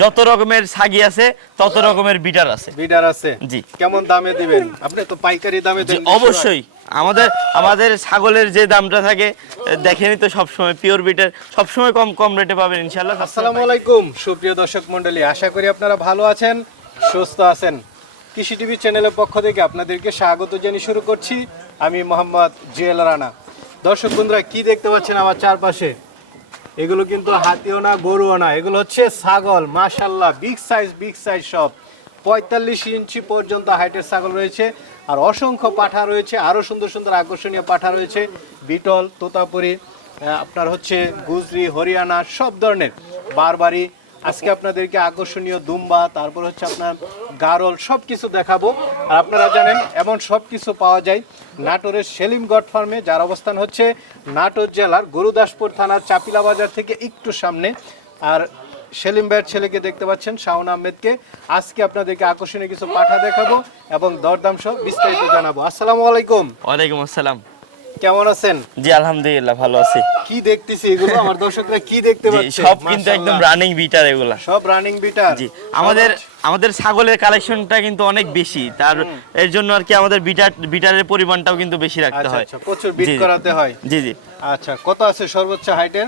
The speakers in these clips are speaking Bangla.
যত রকমের সাগি আছে তত রকমের বিটার আছে। বিডার আছে। জি। কেমন দামে দিবেন? আপনি তো পাইকারি দামে দেন অবশ্যই। আমাদের আমাদের ছাগলের যে দামটা থাকে দেখেনি তো সবসময় পিওর বিটার সবসময় কম কম রেটে পাবেন ইনশাল্লাহ আসসালামু আলাইকুম সুপ্রিয় দর্শক মণ্ডলী আশা করি আপনারা ভালো আছেন সুস্থ আছেন। কৃষি টিভি চ্যানেলের পক্ষ থেকে আপনাদেরকে স্বাগত জানিয়ে শুরু করছি। আমি মোহাম্মদ জুয়েল রানা। দর্শক বন্ধুরা কি দেখতে পাচ্ছেন আমার চারপাশে? এগুলো কিন্তু হাতিও না, গরুও না। এগুলো হচ্ছে ছাগল মাশাল্লাহ বিগ সাইজ বিগ সাইজ সব। পঁয়তাল্লিশ ইঞ্চি পর্যন্ত হাইটের ছাগল রয়েছে। আর অসংখ্য পাঠা রয়েছে আরও সুন্দর সুন্দর আকর্ষণীয় পাঠা রয়েছে। বিটল, তোতাপুরি আপনার হচ্ছে গুজরি, হরিয়ানা, সব ধরনের, বারবারি আজকে আপনাদেরকে আকর্ষণীয় দুম্বা, তারপর হচ্ছে আপনার গারল সব কিছু দেখাবো। আর আপনারা জানেন, এমন সব কিছু পাওয়া যায় নাটোরের সেলিমগড় ফার্মে, যার অবস্থান হচ্ছে নাটোর জেলার গুরুদাসপুর থানার চাপিলা বাজার থেকে একটু সামনে। আর সেলিম ভাইয়ের ছেলেকে দেখতে পাচ্ছেন, শাওন আহমেদকে। আজকে আপনাদেরকে আকর্ষণীয় কিছু পাঠা দেখাবো এবং দরদাম সহ বিস্তারিত জানাব। আসসালামু আলাইকুম। ওয়ালাইকুম আসসালাম। কেমন আছেন? জি আলহামদুলিল্লাহ ভালো আছি। কি দেখতেছি এগুলো? আমার দর্শকরা কি দেখতে পাচ্ছে? সব কিন্তু একদম রানিং বিটার এগুলা। সব রানিং বিটার জি আমাদের আমাদের ছাগলের কালেকশনটা কিন্তু অনেক বেশি। তার এর জন্য আর কি আমাদের বিটার বিটারের পরিমাণটাও কিন্তু বেশি রাখতে আচ্ছা হয়। আচ্ছা প্রচুর বিট। করাতে হয়। জি জি। আচ্ছা কত আছে সর্বোচ্চ হাইটের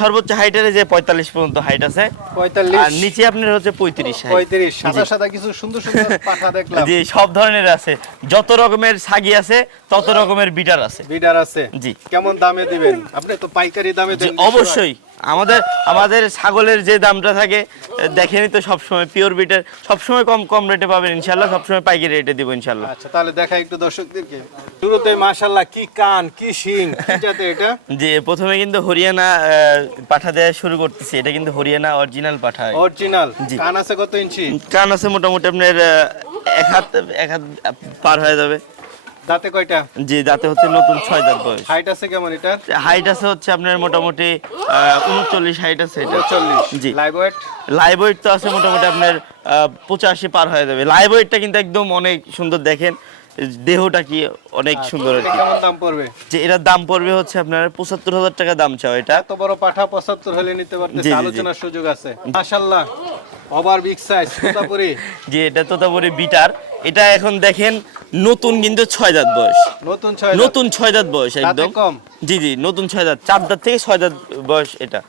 সর্বোচ্চ হাইটের যে পঁয়তাল্লিশ পর্যন্ত হাইট আছে। পঁয়তাল্লিশ। আর নিচে আপনার হচ্ছে পঁয়ত্রিশ height। পঁয়ত্রিশ সাদা সাদা কিছু সুন্দর সুন্দর পাঠা দেখলাম। জি সব ধরনের আছে। যত রকমের ছাগি আছে তত রকমের বিটার আছে। বিটার আছে। জি। কেমন দামে দিবেন? আপনি তো পাইকারি দামে দেন অবশ্যই। আমাদের আমাদের ছাগলের যে দামটা থাকে দেখেনি তো সবসময় পিওর বিটার সবসময় কম কম রেটে পাবেন ইনশাল্লাহ সবসময় পাইকারি রেটে দিব ইনশাল্লাহ আচ্ছা তাহলে দেখা একটু দর্শকদেরকে। শুরুতে মাশাল্লাহ কি কান কি শিং জাতে এটা? যে প্রথমে কিন্তু হরিয়ানা পাঠা দেয়া শুরু করতেছি। এটা কিন্তু হরিয়ানা অরিজিনাল পাঠা। অরিজিনাল। কান আছে কত ইঞ্চি? কান আছে মোটামুটি আপনার এক হাত এক হাত পার হয়ে যাবে। দাঁতে কয়টা? জি দাঁতে হচ্ছে নতুন ছয় দাঁত বয়স। হাইট আছে কেমন এটা হাইট আছে হচ্ছে আপনার মোটামুটি উনচল্লিশ হাইট আছে এটা। চল্লিশ জি। লাইভ ওয়েট লাইভ ওয়েট তো আছে মোটামুটি আপনার পঁচাশি পার হয়ে যাবে। লাইভ ওয়েটটা কিন্তু একদম অনেক সুন্দর দেখেন। দেহটা কি অনেক সুন্দর আর কি। দাম পড়বে? যে এটার দাম পড়বে হচ্ছে আপনার পঁচাত্তর হাজার টাকা দাম চাও এটা। এত বড় পাঠা পঁচাত্তর হলে নিতে পারতেছে জি। আলোচনার সুযোগ আছে। মাশাল্লাহ ওভার বিগ সাইজ সুতাপুরি যে এটা তোতাপুরি বিটার। এটা এখন দেখেন নতুন কিন্তু ছয় দাঁত বয়স। নতুন ছয় নতুন ছয় দাঁত বয়স একদম। কম। জি জি নতুন ছয় দাঁত। চার দাঁত থেকে ছয় দাঁত বয়স এটা।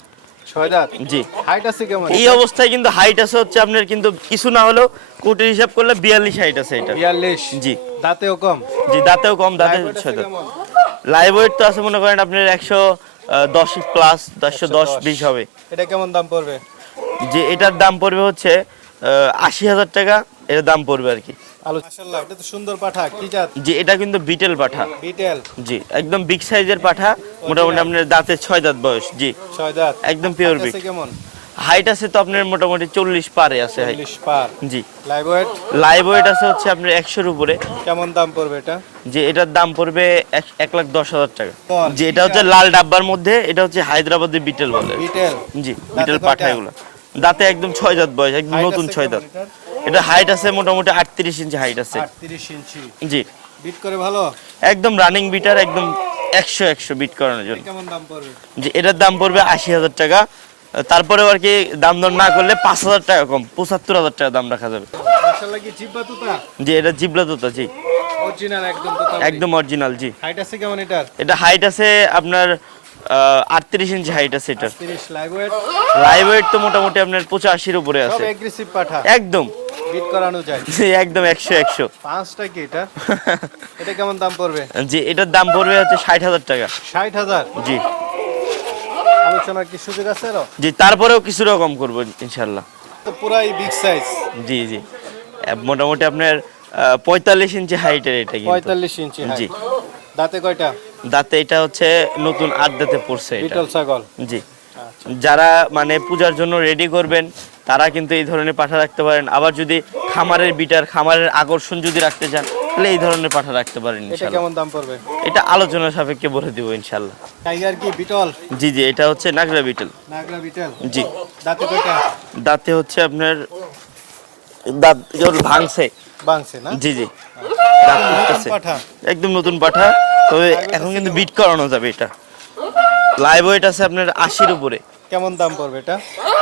ছয় দাঁত? জি। হাইট আছে কেমন? এই অবস্থায় কিন্তু হাইট আছে হচ্ছে আপনার কিন্তু কিছু না হলেও কোটির হিসাব করলে বিয়াল্লিশ হাইট আছে এটা। বিয়াল্লিশ। জি। দাঁতেও কম? জি দাঁতেও কম দাঁতে ছয় দাঁত। লাইভ ওয়েট তো আছে মনে করেন আপনার একশো দশ প্লাস একশো দশ। বিশ হবে। এটা কেমন দাম পড়বে? যে এটার দাম পড়বে হচ্ছে আশি হাজার টাকা এটার দাম পড়বে আর কি। আলো এটা তো সুন্দর পাঠা কি জাত? যে এটা কিন্তু বিটেল পাঠা। বিটেল। জি একদম বিগ সাইজের পাঠা মোটামুটি আপনার দাঁতের ছয় দাঁত বয়স জি। ছয় দাঁত। একদম পিওর Height কেমন? হাইট আছে তো আপনার মোটামুটি চল্লিশ পারে আছে height। জি। লাইভ ওয়েট লাইভ ওয়েট আছে হচ্ছে আপনার একশোর উপরে। কেমন দাম পড়বে এটা? যে এটার দাম পড়বে এক- এক লাখ দশ হাজার টাকা। যে এটা হচ্ছে লাল ডাব্বার মধ্যে এটা হচ্ছে হায়দ্রাবাদের বিটেল বলে। বিটেল। জি বিটেল পাঠা এগুলো। দাঁতে একদম ছয় দাঁত বয়স একদম নতুন ছয় দাঁত। এটা হাইট আছে মোটামুটি আটত্রিশ ইঞ্চি হাইট আছে। ইঞ্চি। জি। বিট করে ভালো? একদম রানিং বিটার একদম একশো একশো বিট করানোর জন্য। যে এটার দাম পড়বে আশি হাজার টাকা। তারপরেও আর কি দাম দর না করলে পাঁচ হাজার টাকা কম পঁচাত্তর হাজার টাকা দাম রাখা যাবে। যে এটা জিবলা তোতা জি। একদম একদম অরিজিনাল জি। হাইট আছে কেমন এটার? এটা হাইট আছে আপনার আটত্রিশ ইঞ্চি হাইট আছে এটা 30 লাইভ ওয়েট লাইভ ওয়েট তো মোটামুটি আপনার পঁচাশির উপরে সব আছে। এগ্রেসিভ পাঠা। একদম। বিট করানো যায়। একদম একশো একশো। পাঁচটা কি এটা? এটা কেমন দাম পড়বে? জি এটার দাম পড়বে হচ্ছে ষাট হাজার টাকা। ষাট হাজার? জি। আলোচনার কি সুযোগ আছে আরও? জি তারপরেও কিছু রকম করব ইনশাল্লাহ তো পুরাই বিগ সাইজ জি জি। মোটামুটি আপনার পঁয়তাল্লিশ ইঞ্চি হাইটের এটা কিন্তু। পঁয়তাল্লিশ ইঞ্চি জি। দাঁতে কয়টা? দাঁতে এটা হচ্ছে নতুন আট দাঁতে পড়ছে বিটল ছাগল। জি। যারা মানে পূজার জন্য রেডি করবেন তারা কিন্তু এই ধরনের পাঠা রাখতে পারেন। আবার যদি খামারের বিটার খামারের আকর্ষণ যদি রাখতে চান তাহলে এই ধরনের পাঠা রাখতে পারেন এটা ইনশাল্লাহ কেমন দাম পড়বে? এটা আলোচনা সাপেক্ষে বলে দিব ইনশাল্লাহ টাইগার কি বিটল? জি জি এটা হচ্ছে নাগরা বিটল। নাগরা বিটল? জি। দাঁতে কয়টা? দাঁতে হচ্ছে আপনার দাঁত যখন ভাঙছে। না? জি জি। দাঁত। পাঠা। একদম নতুন পাঠা। তবে এখন কিন্তু বিট করানো যাবে এটা। লাইভ ওয়েট আছে আপনার আশির উপরে। কেমন দাম পড়বে এটা?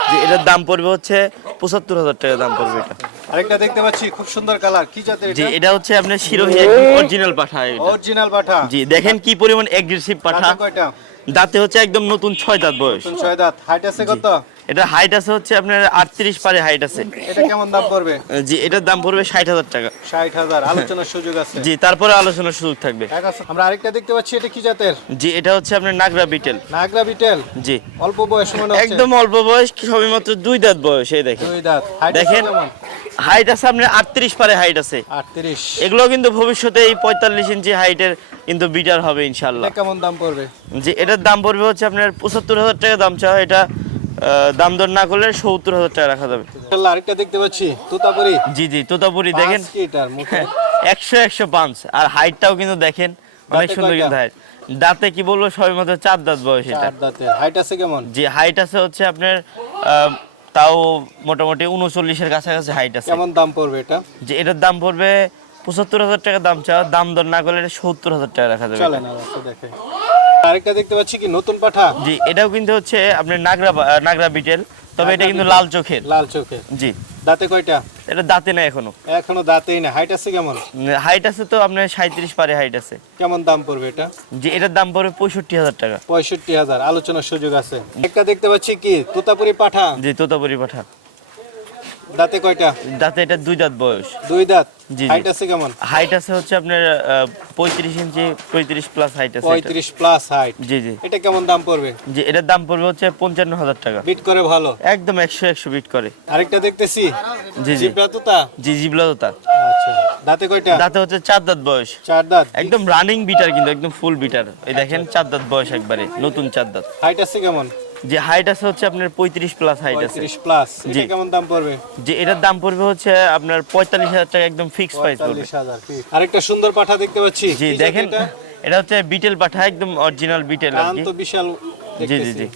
যে এটার দাম পড়বে হচ্ছে পঁচাত্তর হাজার টাকা দাম পড়বে এটা। আরেকটা দেখতে পাচ্ছি খুব সুন্দর কালার কি জাতের জি এটা? এটা হচ্ছে আপনার শিরোহী একদম অরিজিনাল পাঠা এটা। অরিজিনাল পাঠা। জি দেখেন কি পরিমাণ এগ্রেসিভ পাঠা। দাঁতে কয়টা? দাঁতে হচ্ছে একদম নতুন ছয় দাঁত বয়স। নতুন ছয় দাঁত। হাইট আছে কত? এটা হাইট আছে হচ্ছে আপনার আটত্রিশ পারে হাইট আছে। এটা কেমন দাম পড়বে? জি এটার দাম পড়বে ষাট হাজার টাকা। ষাট হাজার আলোচনার সুযোগ আছে। জি তারপরে আলোচনার সুযোগ থাকবে। আমরা আরেকটা দেখতে পাচ্ছি এটা কি জাতের? জি এটা হচ্ছে আপনার নাগরা বিটেল। নাগরা বিটেল? জি। অল্প বয়স মনে হচ্ছে। একদম অল্প বয়স সবে মাত্র দুই দাঁত বয়স এই দেখেন। দুই দাঁত। দেখেন হাইট আছে আপনার আটত্রিশ পারে হাইট আছে। আটত্রিশ। এগুলো কিন্তু ভবিষ্যতে এই পঁয়তাল্লিশ ইঞ্চি হাইটের কিন্তু বিটার হবে ইনশাল্লাহ এটা কেমন দাম পড়বে? যে এটার দাম পড়বে হচ্ছে আপনার পঁচাত্তর হাজার টাকা দাম চাও এটা দাম দর না করলে সত্তর হাজার টাকা রাখা যাবে। আরেকটা দেখতে পাচ্ছি তুতাপুরি। জি জি তোতাপুরি দেখেন। মুখে। একশো একশো পাঁচ আর হাইটটাও কিন্তু দেখেন অনেক সুন্দর কিন্তু হাইট। দাঁতে কি বলব সবাই মতো চার দাঁত বয়স এটা। হাইট আছে কেমন? যে হাইট আছে হচ্ছে আপনার তাও মোটামুটি উনচল্লিশের কাছাকাছি হাইট আছে। কেমন দাম পড়বে এটা? যে এটার দাম পড়বে পঁচাত্তর হাজার টাকা দাম চাওয়া। দাম দর না করলে সত্তর হাজার টাকা রাখা যাবে দেখে। আরেকটা দেখতে পাচ্ছি কি নতুন পাঠা? জি এটাও কিন্তু হচ্ছে আপনার নাগরা নাগরা বিটেল। তবে এটা কিন্তু লাল চোখের। লাল চোখে জি। দাঁতে কয়টা? এটা দাঁতে না এখনও। এখনও দাঁতেই না। হাইট আছে কেমন? হাইট আছে তো আপনার সাঁত্রিশ পারে হাইট আছে। কেমন দাম পড়বে এটা? যে এটার দাম পড়বে পঁয়ষট্টি হাজার টাকা। পঁয়ষট্টি হাজার। আলোচনার সুযোগ আছে। একটা দেখতে পাচ্ছি কি তুতাপুরি পাঠা? জি তোতাপুরি পাঠা। দাঁতে কয়টা? দাঁতে এটা দুই দাঁত বয়স। দুই দাঁত? জি, জি। হাইট আছে কেমন? হাইট আছে হচ্ছে আপনার পঁয়ত্রিশ ইঞ্চি পঁয়ত্রিশ প্লাস হাইট আছে এটা। পঁয়ত্রিশ প্লাস হাইট জি জি। এটা কেমন দাম পড়বে? এটার দাম পড়বে হচ্ছে পঞ্চান্ন হাজার টাকা। বিট করে ভালো? একদম একশো একশো বিট করে। আরেকটা দেখতেছি। জি জি। জিবলাতুতা জি জিবলাতুতা আচ্ছা। দাঁতে কয়টা? দাঁতে হচ্ছে চার দাঁত বয়স। চার দাঁত? একদম রানিং বিটার কিন্তু একদম ফুল বিটার এই দেখেন চার দাঁত বয়স একবারে নতুন চার দাঁত। হাইট আছে কেমন? যে হাইট আছে হচ্ছে আপনার পঁয়ত্রিশ প্লাস হাইট আছে। প্লাস জি। কেমন দাম পড়বে? যে এটার দাম পড়বে হচ্ছে আপনার পঁয়তাল্লিশ হাজার টাকা একদম ফিক্স প্রাইস পড়বে। আরেকটা সুন্দর পাঠা দেখতে পাচ্ছি। জি দেখেন এটা? এটা হচ্ছে বিটেল পাঠা একদম অরিজিনাল বিটেল আর কি। বিশাল জি জি জি।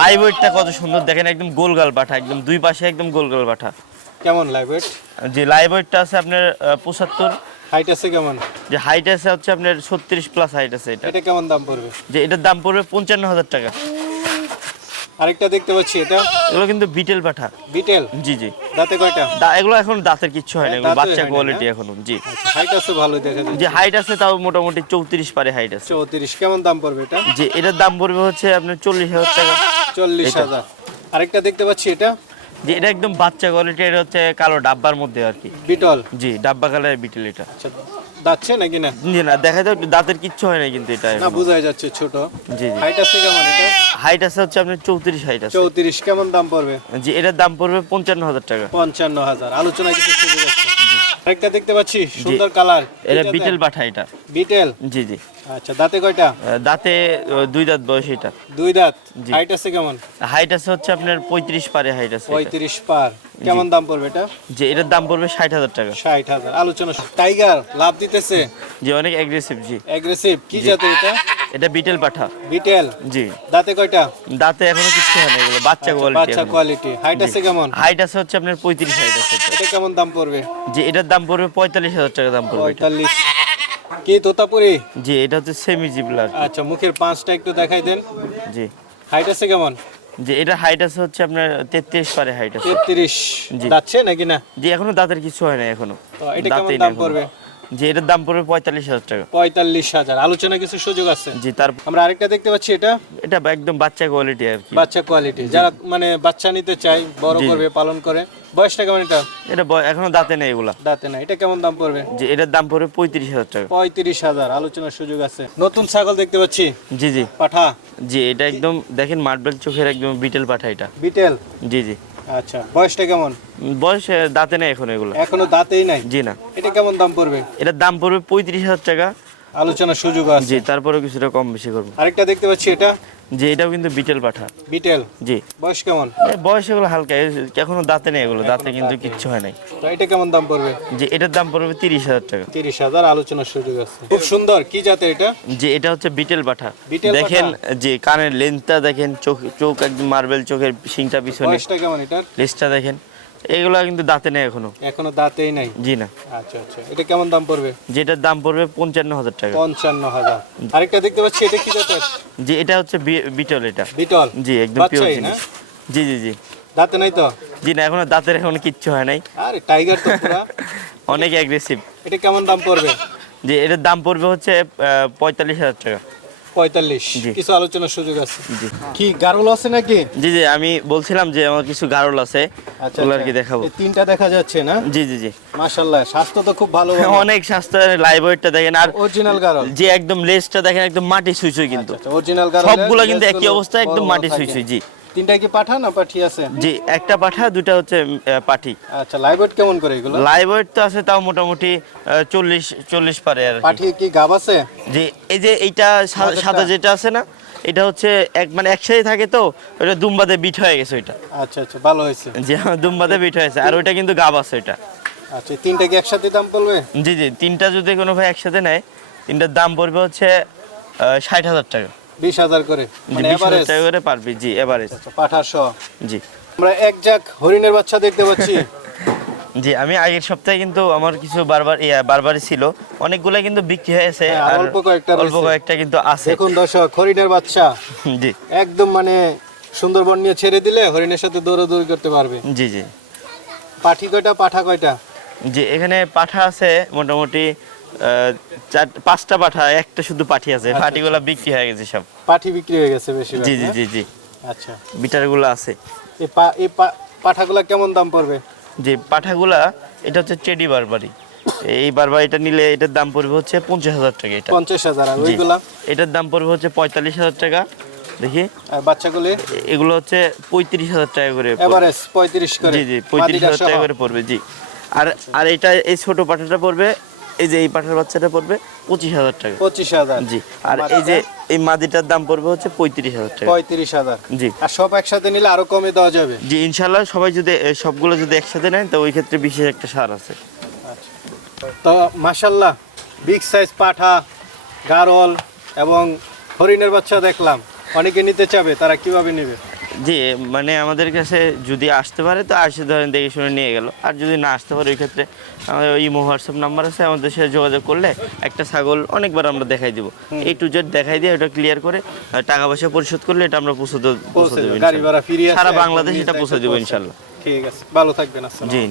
লাইভ ওয়েটটা কত সুন্দর দেখেন একদম গোলগাল পাঠা একদম দুই পাশে একদম গোলগাল পাঠা। কেমন লাইভ ওয়েট যে লাইভ ওয়েটটা আছে আপনার পঁচাত্তর। হাইট আছে কেমন? যে হাইট আছে হচ্ছে আপনার ছত্রিশ প্লাস হাইট আছে এটা। এটা কেমন দাম পড়বে? যে এটার দাম পড়বে পঞ্চান্ন হাজার টাকা। আরেকটা দেখতে পাচ্ছি এটা? এগুলো কিন্তু বিটেল পাঠা। বিটেল? জি জি। দাঁতে কয়টা? দা- এগুলো এখন দাঁতের কিচ্ছু হয় না এগুলো বাচ্চা কোয়ালিটি এখন জি। আচ্ছা হাইট আছে ভালো দেখা যায় যে হাইট আছে তাও মোটামুটি চৌত্রিশ পারে হাইট আছে। চৌত্রিশ কেমন দাম পড়বে এটা? জি এটার দাম পড়বে হচ্ছে আপনার চল্লিশ হাজার টাকা। চল্লিশ এটা। হাজার। আরেকটা দেখতে পাচ্ছি এটা? যে এটা একদম বাচ্চা কোয়ালিটি এটা হচ্ছে কালো ডাব্বার মধ্যে আর কি। বিটল? জি ডাব্বা কালারের বিটেল এটা। দাচ্ছে নাকি না? জি না দেখা যায় দাঁতের কিচ্ছু হয় না কিন্তু এটা না। বোঝাই যাচ্ছে ছোট। জি জি। হাইট আছে কেমন এটা? হাইট আছে হচ্ছে আপনার চৌত্রিশ হাইট আছে। চৌত্রিশ কেমন দাম পড়বে? জি এটার দাম পড়বে পঞ্চান্ন হাজার টাকা। পঞ্চান্ন হাজার আলোচনা কিছু সুযোগ আছে আরেকটা দেখতে পাচ্ছি সুন্দর কালার। এটা বিটেল পাঠা এটা। বিটেল? জি জি। আচ্ছা দাঁতে কয়টা? দাঁতে দুই দাঁত বয়স এটা। দুই দাঁত? হাইট আছে কেমন? হাইট আছে হচ্ছে আপনার পঁয়ত্রিশ পারে হাইট আছে এটা। পঁয়ত্রিশ পার। কেমন দাম পড়বে এটা? যে এটার দাম পড়বে ষাট হাজার টাকা। ষাট হাজার। আলোচনা টাইগার লাভ দিতেছে? যে অনেক অ্যাগ্রেসিভ জি। অ্যাগ্রেসিভ কি জাতের এটা? এটা বিটেল পাঠা। বিটেল। জি। দাঁতে কয়টা? দাঁতে এখনও কিচ্ছু হয় না এগুলো বাচ্চা কোয়ালিটি বাচ্চা কোয়ালিটি হাইট আছে কেমন? হাইট আছে হচ্ছে আপনার পঁয়ত্রিশ হাইট আছে। এটা। কেমন দাম পড়বে? যে এটার দাম পড়বে পঁয়তাল্লিশ হাজার টাকা দাম পড়বে এটা। পঁয়তাল্লিশ কি তোতাপুরি? জি এটা হচ্ছে সেমি জিবলার আচ্ছা মুখের পাঁচটা একটু দেখাই দেন। জি। হাইট আছে কেমন? জি এটা হাইট আছে হচ্ছে আপনার তেত্রিশ পারে হাইট আছে। তেত্রিশ। জি। যাচ্ছে নাকি না? জি এখনও দাঁতের কিছু হয় না এখনও। তো এটা কেমন দাম। পড়বে? যে এটার দাম পড়বে পঁয়তাল্লিশ হাজার টাকা। পঁয়তাল্লিশ হাজার। আলোচনা কিছু সুযোগ আছে? জি তার আমরা আরেকটা দেখতে পাচ্ছি এটা। এটা একদম বাচ্চা কোয়ালিটি আর কি। বাচ্চা কোয়ালিটি যারা মানে বাচ্চা নিতে চাই বড় করবে পালন করে বয়সটা কেমন এটা? এটা এখনও দাঁতে নেই এগুলা। দাঁতে না এটা কেমন দাম পড়বে? যে এটার দাম পড়বে পঁয়ত্রিশ হাজার টাকা। পঁয়ত্রিশ হাজার। আলোচনার সুযোগ আছে। নতুন ছাগল দেখতে পাচ্ছি। জি জি। পাঠা। জি এটা একদম দেখেন মার্বেল চোখের একদম বিটেল পাঠা এটা। বিটেল? জি জি। আচ্ছা বয়সটা কেমন? বয়স দাঁতে নেই এখন এগুলো। এখনও দাঁতেই নাই? জি না। এটা কেমন দাম পড়বে? এটার দাম পড়বে পঁয়ত্রিশ হাজার টাকা। আলোচনার সুযোগ আছে। জি তারপরেও কিছুটা কম বেশি করব। আরেকটা দেখতে পাচ্ছি এটা। যে এটাও কিন্তু বিটেল পাঠা। বিটেল? জি। বয়স কেমন? বয়স এগুলো হালকা এখনও দাঁতে নেই এগুলো দাঁতে কিন্তু কিচ্ছু হয় নাই। তো এটা কেমন দাম পড়বে? যে এটার দাম পড়বে তিরিশ হাজার টাকা। তিরিশ হাজার আলোচনার সুযোগ আছে। খুব সুন্দর কি জাতের এটা? যে এটা হচ্ছে বিটেল পাঠা। দেখেন যে কানের লেন্থটা দেখেন চোখ চোখ একদম মার্বেল চোখের শিংটা পিছনে। বয়সটা কেমন এটার? লেজটা দেখেন। এগুলো কিন্তু দাঁতে নেই এখনও। এখনও দাঁতেই নাই? জি না। আচ্ছা আচ্ছা। এটা কেমন দাম পড়বে? যেটার দাম পড়বে পঞ্চান্ন হাজার টাকা। পঞ্চান্ন হাজার। আরেকটা দেখতে পাচ্ছি এটা কি জাতের? জি এটা হচ্ছে বিটল এটা। বিটল? জি একদম পিওর জিনিস। জি জি জি। দাঁতে নাই তো? জি না এখনও দাঁতের এখনও কিচ্ছু হয় নাই। আরে টাইগার তো পুরা। অনেক অ্যাগ্রেসিভ এটা কেমন দাম পড়বে? জি এটার দাম পড়বে হচ্ছে পঁয়তাল্লিশ হাজার টাকা। পঁয়তাল্লিশ। কিছু আলোচনার সুযোগ আছে। কি গারুল আছে নাকি? জি জি আমি বলছিলাম যে আমার কিছু গারল আছে আচ্ছা ওগুলো আর আচ্ছা। কি দেখাবো। তিনটা দেখা যাচ্ছে না? জি জি জি। স্বাস্থ্য তো খুব ভালো অনেক স্বাস্থ্যের লাইভ ওয়েটটা দেখেন আর অরিজিনাল গারল। যে একদম দেখেন একদম মাটি সুই সুই কিন্তু। অরিজিনাল গারল সবগুলো কিন্তু একই অবস্থা একদম মাটি সুই সুই জি। কি পাঠা না পাঠি আছে? জি একটা পাঠা দুটা হচ্ছে পাঠি। আচ্ছা লাইভ ওয়েট কেমন করে এগুলো? লাইভ ওয়েট তো আছে তাও মোটামুটি চল্লিশ চল্লিশ পারে আর পাঠি কি গাব আছে? যে এই যে এইটা সাদা যেটা আছে না এটা হচ্ছে এক মানে একসাথে থাকে তো ওটা দুম্বাতে বিট হয়ে গেছে ওইটা। আচ্ছা আচ্ছা ভালো হয়েছে। যে দুম্বাতে বিট হয়েছে আর ওইটা কিন্তু গাব আছে ওইটা। আচ্ছা তিনটা কি একসাথে দাম পড়বে? জি জি তিনটা যদি কোনো ভাই একসাথে নেয় তিনটার দাম পড়বে হচ্ছে ষাট হাজার টাকা। বিশ হাজার করে। মানে এভারেজ করে পারবি জি এভারেজ আচ্ছা জি। আমরা এক জাক হরিণের বাচ্চা দেখতে পাচ্ছি। জি আমি আগের সপ্তাহে কিন্তু আমার কিছু বারবার বারবারই ছিল। অনেকগুলো কিন্তু বিক্রি হয়েছে হ্যাঁ, আর অল্প কয়েকটা অল্প কয়েকটা কিন্তু আছে। দেখুন দর্শক হরিণের বাচ্চা। জি। একদম মানে সুন্দরবন নিয়ে ছেড়ে দিলে হরিণের সাথে দৌড়াদৌড়ি করতে পারবে। জি জি। পাঠি কয়টা পাঠা কয়টা? জি এখানে পাঠা আছে মোটামুটি পাঁচটা পাঠা একটা শুধু পাঠি আছে। পাঠিগুলো বিক্রি হয়ে গেছে সব। পাঠি বিক্রি হয়ে গেছে বেশি জি জি জি জি। আচ্ছা। বিটারগুলো আছে। এই পা এই পা- পাঠাগুলা কেমন দাম পড়বে? যে পাঠাগুলা এটা হচ্ছে টেডি বারবারি। এই বারবারিটা নিলে এটার দাম পড়বে হচ্ছে পঞ্চাশ হাজার টাকা এটা। পঞ্চাশ হাজার ওইগুলা? এটার দাম পড়বে হচ্ছে পঁয়তাল্লিশ হাজার টাকা। দেখি। আর বাচ্চাগুলি? এগুলো হচ্ছে পঁয়ত্রিশ হাজার টাকা করে এভারেজ পঁয়ত্রিশ করে। জি জি পঁয়ত্রিশ হাজার টাকা করে পড়বে জি। আর আর এটা এই ছোট পাঠাটা পড়বে এই যে এই পাঠার বাচ্চাটা পড়বে পঁচিশ হাজার টাকা। পঁচিশ হাজার। জি আর এই যে এই মাদিটার দাম পড়বে হচ্ছে পঁয়ত্রিশ হাজার টাকা। পঁয়ত্রিশ হাজার। জি। আর সব একসাথে নিলে আরও কমে দেওয়া যাবে? জি ইনশাল্লাহ সবাই যদি সবগুলো যদি একসাথে নেন তো ওই ক্ষেত্রে বিশেষ একটা সার আছে। তো মাশাল্লাহ বিগ সাইজ পাঠা গারল এবং হরিণের বাচ্চা দেখলাম। অনেকে নিতে চাবে তারা কীভাবে নেবে? জি মানে আমাদের কাছে যদি আসতে পারে তো আসে ধরেন দেখে শুনে নিয়ে গেল। আর যদি না আসতে পারে ওই ক্ষেত্রে আমাদের ইমো হোয়াটসঅ্যাপ নাম্বার আছে আমাদের সাথে যোগাযোগ করলে একটা ছাগল অনেকবার আমরা দেখাই দিব। এই টু জেড দেখাই দিয়ে ওটা ক্লিয়ার করে টাকা পয়সা পরিশোধ করলে এটা আমরা পৌঁছে দেবো সারা বাংলাদেশ এটা পৌঁছে দেবো ইনশাল্লাহ। ঠিক আছে ভালো থাকবেন জি